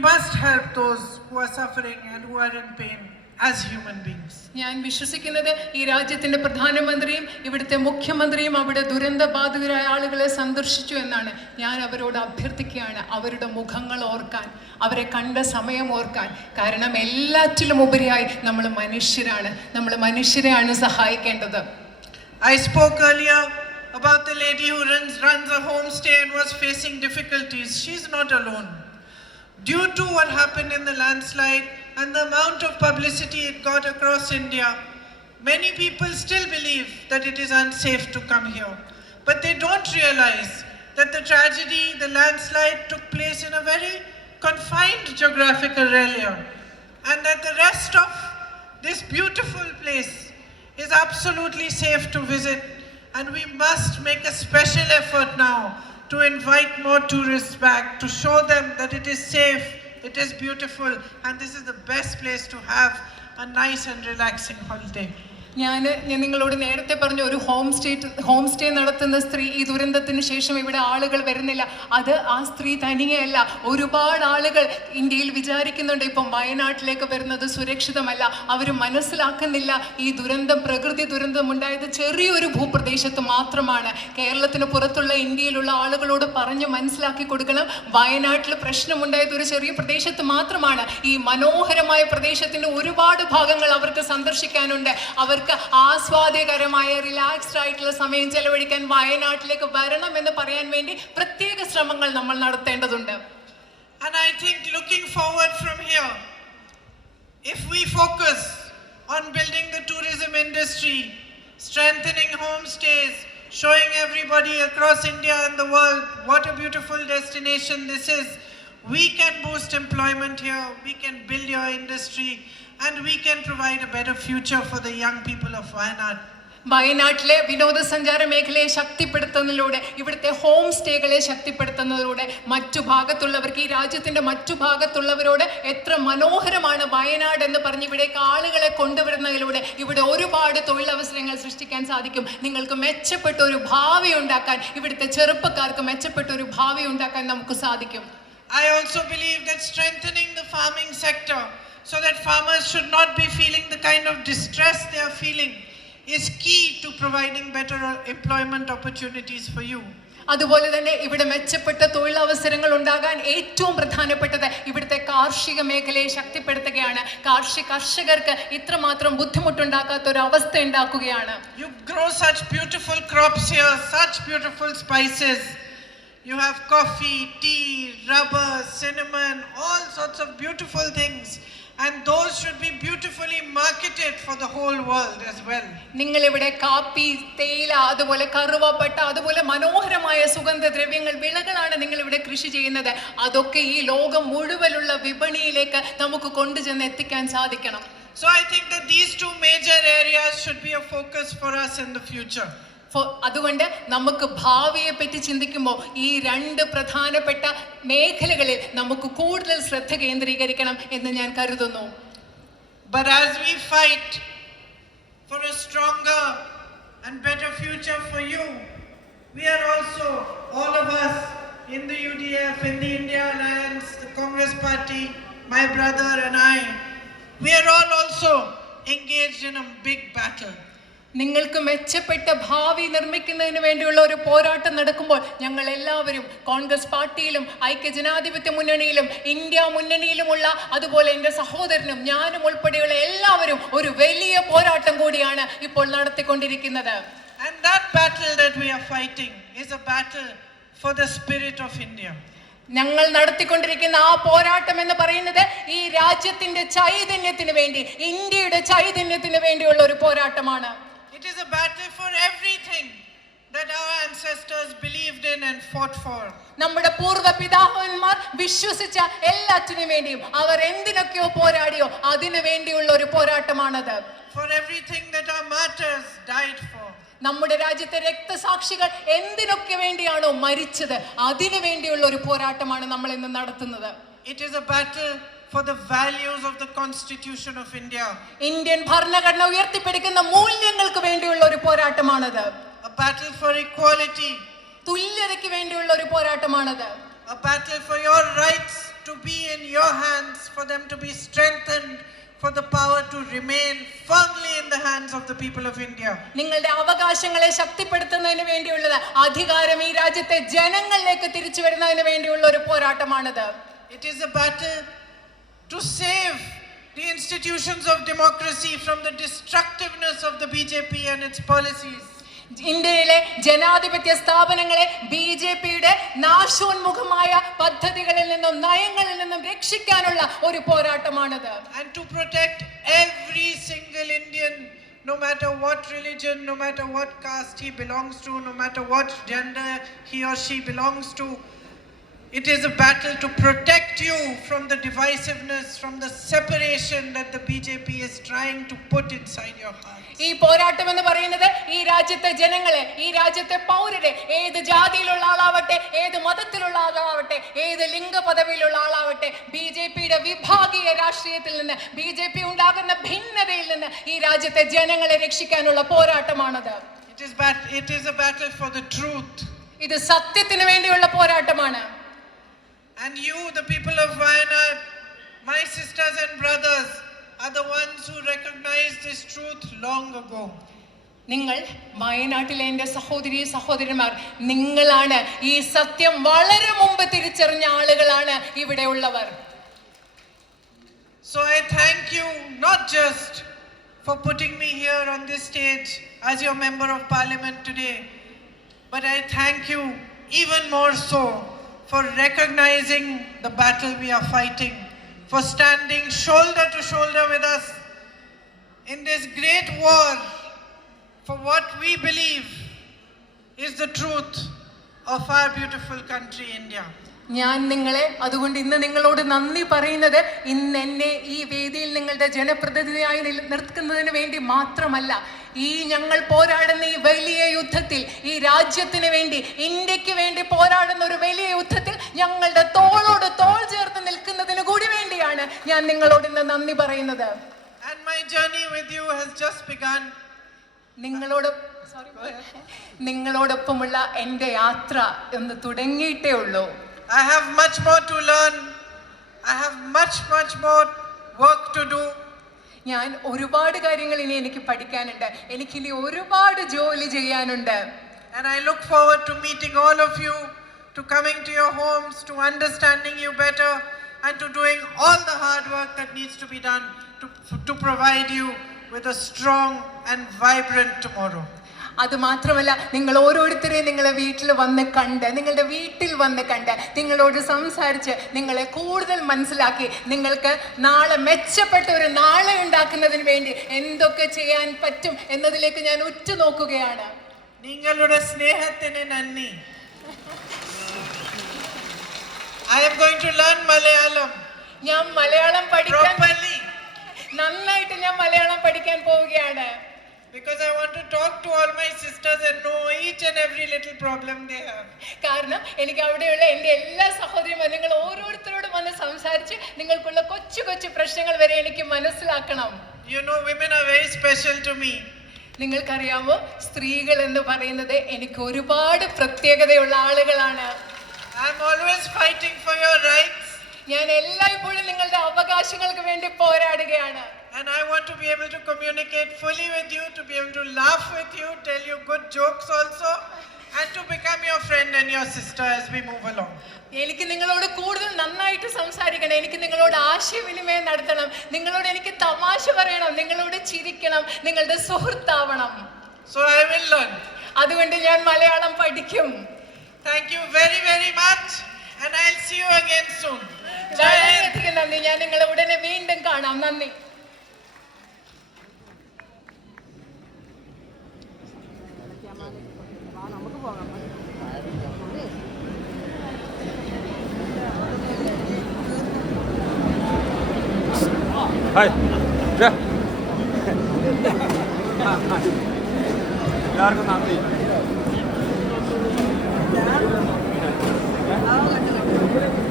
must help those who are suffering and who are in pain as human beings. ഞാൻ വിശ്വസിക്കുന്നത് ഈ രാജ്യത്തിന്റെ പ്രധാനമന്ത്രിയും ഇവിടുത്തെ മുഖ്യമന്ത്രിയും അവിടെ ദുരന്ത ബാധിതരായ ആളുകളെ സന്ദർശിച്ചു എന്നാണ് ഞാൻ അവരോട് അഭ്യർത്ഥിക്കുകയാണ് അവരുടെ മുഖങ്ങൾ ഓർക്കാൻ അവരെ കണ്ട സമയം ഓർക്കാൻ കാരണം എല്ലാറ്റിലും ഉപരിയായി നമ്മൾ മനുഷ്യരാണ് നമ്മൾ മനുഷ്യരെയാണ് സഹായിക്കേണ്ടത് I spoke earlier about the lady who runs, runs a homestay and was facing difficulties. She's not alone. Due to what happened in the landslide and the amount of publicity it got across India, many people still believe that it is unsafe to come here. But they don't realize that the tragedy, the landslide, took place in a very confined geographical area and that the rest of this beautiful place is absolutely safe to visit and we must make a special effort now to invite more tourists back to show them that it is safe it is beautiful and this is the best place to have a nice and relaxing holiday ഞാൻ ഞാൻ നിങ്ങളോട് നേരത്തെ പറഞ്ഞ ഒരു home stay home stay നടത്തുന്ന സ്ത്രീ ഈ ദുരന്തത്തിന് ശേഷം ഇവിടെ ആളുകൾ വരുന്നില്ല. അത് ആ സ്ത്രീ തനിയെയല്ല. ഒരുപാട് ആളുകൾ ഇന്ത്യയിൽ വിചാരിക്കുന്നുണ്ട് ഇപ്പം വയനാട്ടിലേക്ക് വരുന്നത് സുരക്ഷിതമല്ല. അവർ മനസ്സിലാക്കുന്നില്ല ഈ ദുരന്തം പ്രകൃതി ദുരന്തം ഉണ്ടായത് ചെറിയൊരു ഭൂപ്രദേശത്ത് മാത്രമാണ്. കേരളത്തിന് പുറത്തുള്ള ഇന്ത്യയിലുള്ള ആളുകളോട് പറഞ്ഞ് മനസ്സിലാക്കി കൊടുക്കണം. വയനാട്ടിൽ പ്രശ്നമുണ്ടായത് ഒരു ചെറിയ പ്രദേശത്ത് മാത്രമാണ്. ഈ മനോഹരമായ പ്രദേശത്തിന്റെ ഒരുപാട് ഭാഗങ്ങൾ അവർക്ക് സന്ദർശിക്കാനുണ്ട്. അവർക്ക് ആസ്വാദ്യകരമായ റിലാക്സ്ഡ് ആയിട്ടുള്ള സമയം ചെലവഴിക്കാൻ വയനാട്ടിലേക്ക് വരണം എന്ന് പറയാൻ വേണ്ടി പ്രത്യേക ശ്രമങ്ങൾ നമ്മൾ നടത്തേണ്ടതുണ്ട് and i think looking forward from here if we focus on building the tourism industry strengthening homestays showing everybody across india and the world what a beautiful destination this is we can boost employment here we can build your industry and we can provide a better future for the young people of wayanad വയനാട്ടിലെ വിനോദസഞ്ചാര മേഖലയെ ശക്തിപ്പെടുത്തുന്നതിലൂടെ ഇവിടുത്തെ home സ്റ്റേകളെ ശക്തിപ്പെടുത്തുന്നതിലൂടെ മറ്റു ഭാഗത്തുള്ളവർക്ക് ഈ രാജ്യത്തിന്റെ മറ്റു ഭാഗത്തുള്ളവരോട് എത്ര മനോഹരമാണ് വയനാട് എന്ന് പറഞ്ഞ് ഇവിടേക്ക് ആളുകളെ കൊണ്ടുവരുന്നതിലൂടെ ഇവിടെ ഒരുപാട് തൊഴിലവസരങ്ങൾ സൃഷ്ടിക്കാൻ സാധിക്കും നിങ്ങൾക്ക് മെച്ചപ്പെട്ട ഒരു ഭാവി ഉണ്ടാക്കാൻ ഇവിടുത്തെ ചെറുപ്പക്കാർക്ക് മെച്ചപ്പെട്ട ഒരു ഭാവി ഉണ്ടാക്കാൻ നമുക്ക് സാധിക്കും I also believe that strengthening the farming sector so that farmers should not be feeling the kind of distress they are feeling is key to providing better employment opportunities for you. അതുപോലെ തന്നെ ഇവിടെ മെച്ചപ്പെട്ട തൊഴിലവസരങ്ങൾ ഉണ്ടാകാൻ ഏറ്റവും പ്രധാനപ്പെട്ടത് ഇവിടുത്തെ കാർഷിക മേഖലയെ ശക്തിപ്പെടുത്തുകയാണ് കാർഷിക കർഷകർക്ക് ഇത്രമാത്രം ബുദ്ധിമുട്ടുണ്ടാക്കാത്ത ഒരു അവസ്ഥ ഉണ്ടാക്കുകയാണ് You grow such beautiful crops here, such beautiful spices. You have coffee, tea, rubber, cinnamon, all sorts of beautiful things. And those should be beautifully marketed for the whole world as well. നിങ്ങൾ ഇവിടെ കാപ്പി തേയില അതുപോലെ കറുവപ്പട്ട അതുപോലെ മനോഹരമായ സുഗന്ധദ്രവ്യങ്ങൾ വിളകളാണ് നിങ്ങൾ ഇവിടെ കൃഷി ചെയ്യുന്നത് അതൊക്കെ ഈ ലോകം മുഴുവനുള്ള വിപണിയിലേക്ക് നമുക്ക് കൊണ്ടുചെന്ന് എത്തിക്കാൻ സാധിക്കണം So I think that these two major areas should be a focus for us in the future. അതുകൊണ്ട് നമുക്ക് ഭാവിയെ പറ്റി ചിന്തിക്കുമ്പോൾ ഈ രണ്ട് പ്രധാനപ്പെട്ട മേഖലകളിൽ നമുക്ക് കൂടുതൽ ശ്രദ്ധ കേന്ദ്രീകരിക്കണം എന്ന് ഞാൻ കരുതുന്നു But as we fight for a stronger and better future for you, we are also, all of us in the UDF, in the India Alliance, the Congress Party, my brother and I, we are all also engaged in a big battle. നിങ്ങൾക്ക് മെച്ചപ്പെട്ട ഭാവി നിർമ്മിക്കുന്നതിന് വേണ്ടിയുള്ള ഒരു പോരാട്ടം നടക്കുമ്പോൾ ഞങ്ങൾ എല്ലാവരും കോൺഗ്രസ് പാർട്ടിയിലും ഐക്യ ജനാധിപത്യ മുന്നണിയിലും ഇന്ത്യ മുന്നണിയിലുമുള്ള അതുപോലെ എന്റെ സഹോദരനും ഞാനും ഉൾപ്പെടെയുള്ള എല്ലാവരും ഒരു വലിയ പോരാട്ടം കൂടിയാണ് ഇപ്പോൾ നടത്തിക്കൊണ്ടിരിക്കുന്നത് And that battle that we are fighting is a battle for the spirit of India. ഞങ്ങൾ നടത്തിക്കൊണ്ടിരിക്കുന്ന ആ പോരാട്ടം എന്ന് പറയുന്നത് ഈ രാജ്യത്തിന്റെ ചൈതന്യത്തിന് വേണ്ടി ഇന്ത്യയുടെ ചൈതന്യത്തിന് വേണ്ടിയുള്ള ഒരു പോരാട്ടമാണ് It is a battle for everything that our ancestors believed in and fought for. നമ്മുടെ പൂർവ്വ പിതാമഹന്മാർ വിശ്വസിച്ച എല്ലാറ്റിനു വേണ്ടിയും അവർ എന്തിനൊക്കെയോ പോരാടിയോ അതിനു വേണ്ടിയുള്ള ഒരു പോരാട്ടമാണത് For everything that our martyrs died for. നമ്മുടെ രാജ്യത്തെ രക്തസാക്ഷികൾ എന്തിനൊക്കെ വേണ്ടിയാണോ മരിച്ചത് അതിനു വേണ്ടിയുള്ള ഒരു പോരാട്ടമാണ് നമ്മൾ ഇന്ന് നടത്തുന്നത് It is a battle for the values of the Constitution of India. Indian ഭരണഘടന ഉയർത്തിപ്പിടിക്കുന്ന മൂല്യങ്ങൾക്ക് വേണ്ടിയുള്ള ഒരു പോരാട്ടമാണത് A battle for equality. തുല്യതയ്ക്ക് വേണ്ടിയുള്ള ഒരു പോരാട്ടമാണത് A battle for your rights to be in your hands, for them to be strengthened, for the power to remain firmly in the hands of the people of India. നിങ്ങളുടെ അവകാശങ്ങളെ ശക്തിപ്പെടുത്തുന്നതിന് വേണ്ടിയുള്ളത് അധികാരം ഈ രാജ്യത്തെ ജനങ്ങളിലേക്ക് തിരിച്ചു വരുന്നതിന് വേണ്ടിയുള്ള ഒരു പോരാട്ടമാണിത് It is a battle to save the institutions of democracy from the destructiveness of the BJP and its policies. ഇന്ത്യയിലെ ജനാധിപത്യ സ്ഥാപനങ്ങളെ ബി ജെ പിയുടെ നാശോന്മുഖമായ പദ്ധതികളിൽ നിന്നും നയങ്ങളിൽ നിന്നും രക്ഷിക്കാനുള്ള ഒരു പോരാട്ടമാണിത് and to protect every single Indian, no matter what religion, no matter what caste he belongs to, no matter what gender he or she belongs to. It is a battle to protect you from the divisiveness, from the separation that the BJP is trying to put inside your heart. ഈ പോരാട്ടം എന്ന് പറയുന്നത് ഈ രാജ്യത്തെ ജനങ്ങളെ ഈ രാജ്യത്തെ പൗരരെ ഏത് ജാതിയിലുള്ള ആളാവട്ടെ ഏത് മതത്തിലുള്ള ആളാവട്ടെ ഏത് ലിംഗ പദവിയിലുള്ള ആളാവട്ടെ ബി ജെ പിയുടെ വിഭാഗീയ രാഷ്ട്രീയത്തിൽ നിന്ന് ബി ജെ പി ഉണ്ടാകുന്ന ഭിന്നതയിൽ നിന്ന് ഈ രാജ്യത്തെ ജനങ്ങളെ രക്ഷിക്കാനുള്ള പോരാട്ടമാണത് It is, bat- it is a battle for the truth. ഇത് സത്യത്തിന് വേണ്ടിയുള്ള പോരാട്ടമാണ് And you, the people of Wayanad, my sisters and brothers, are the ones who recognized this truth long ago. നിങ്ങൾ വയനാട്ടിലെ എൻ്റെ സഹോദരി സഹോദരന്മാർ നിങ്ങളാണ് ഈ സത്യം വളരെ മുമ്പ് തിരിച്ചറിഞ്ഞ ആളുകളാണ് ഇവിടെ ഉള്ളവർ So I thank you not just for putting me here on this stage as your member of parliament today, but I thank you even more so for recognizing the battle we are fighting, for standing shoulder to shoulder with us in this great war for what we believe is the truth of our beautiful country, India. ഞാൻ നിങ്ങളെ അതുകൊണ്ട് ഇന്ന് നിങ്ങളോട് നന്ദി പറയുന്നത് ഇന്ന് എന്നെ ഈ വേദിയിൽ നിങ്ങളുടെ ജനപ്രതിനിധിയായി നിർത്തുന്നതിന് വേണ്ടി മാത്രമല്ല ഈ ഞങ്ങൾ പോരാടുന്ന ഈ വലിയ യുദ്ധത്തിൽ ഈ രാജ്യത്തിന് വേണ്ടി ഇന്ത്യയ്ക്ക് വേണ്ടി പോരാടുന്ന ഒരു വലിയ യുദ്ധത്തിൽ ഞങ്ങളുടെ തോളോട് തോൾ ചേർത്ത് നിൽക്കുന്നതിന് കൂടി വേണ്ടിയാണ് ഞാൻ നിങ്ങളോട് ഇന്ന് നന്ദി പറയുന്നത്. നിങ്ങളോട് നിങ്ങളോടൊപ്പമുള്ള എന്റെ യാത്ര ഒന്ന് തുടങ്ങിയിട്ടേ ഉള്ളൂ I have much more to learn. I have much, much more work to do. ഞാൻ ഒരുപാട് കാര്യങ്ങൾ ഇനി എനിക്ക് പഠിക്കാനുണ്ട് എനിക്കിനി ഒരുപാട് ജോലി ചെയ്യാനുണ്ട് And I look forward to meeting all of you, to coming to your homes, to understanding you better, and to doing all the hard work that needs to be done to, to provide you with a strong and vibrant tomorrow. അത് മാത്രമല്ല നിങ്ങൾ ഓരോരുത്തരെയും നിങ്ങളെ വീട്ടിൽ വന്ന് കണ്ട് നിങ്ങളുടെ വീട്ടിൽ വന്ന് കണ്ട് നിങ്ങളോട് സംസാരിച്ച് നിങ്ങളെ കൂടുതൽ മനസ്സിലാക്കി നിങ്ങൾക്ക് നാളെ മെച്ചപ്പെട്ട ഒരു നാളെ ഉണ്ടാക്കുന്നതിന് വേണ്ടി എന്തൊക്കെ ചെയ്യാൻ പറ്റും എന്നതിലേക്ക് ഞാൻ ഉറ്റുനോക്കുകയാണ്. നിങ്ങളുടെ സ്നേഹത്തിന് നന്ദി. I am going to learn Malayalam ഞാൻ മലയാളം പഠിക്കാൻ നന്നായിട്ട് ഞാൻ മലയാളം പഠിക്കാൻ പോവുകയാണ്. because I want to talk to all my sisters and know each and every little problem they have. കാരണം എനിക്ക് അവിടെയുള്ള എൻ്റെ എല്ലാ സഹോദരിമാരും നിങ്ങൾ ഓരോരുത്തരോടും വന്ന് സംസാരിച്ച് നിങ്ങൾക്കുള്ള കൊച്ചു കൊച്ചു പ്രശ്നങ്ങൾ വരെ എനിക്ക് മനസ്സിലാക്കണം You know, women are very special to me. നിങ്ങൾക്കറിയാമോ സ്ത്രീകൾ എന്ന് പറയുന്നത് എനിക്ക് ഒരുപാട് പ്രത്യേകതയുള്ള ആളുകളാണ് I'm always fighting for your rights, ഞാൻ എല്ലായ്പ്പോഴും നിങ്ങളുടെ അവകാശങ്ങൾക്ക് വേണ്ടി പോരാടുകയാണ് and I want to be able to communicate fully with you, to be able to laugh with you, tell you good jokes also, and to become your friend and your sister as we move along. എനിക്ക് നിങ്ങളോട് കൂടുതൽ നന്നായിട്ട് സംസാരിക്കണം എനിക്ക് നിങ്ങളോട് ആശയവിനിമയം നടത്തണം നിങ്ങളോട് എനിക്ക് തമാശ പറയണം നിങ്ങളോട് ചിരിക്കണം നിങ്ങളുടെ സുഹൃത്താവണം So I will learn. അതുകൊണ്ട് ഞാൻ മലയാളം പഠിക്കും Thank you very, very much, and I'll see you again soon. Jai Hind. വളരെയധികം നന്ദി ഞാൻ നിങ്ങളെ ഉടനെ വീണ്ടും കാണാം നന്ദി ഹായ് ഛെ. എല്ലാവർക്കും നന്ദി ആ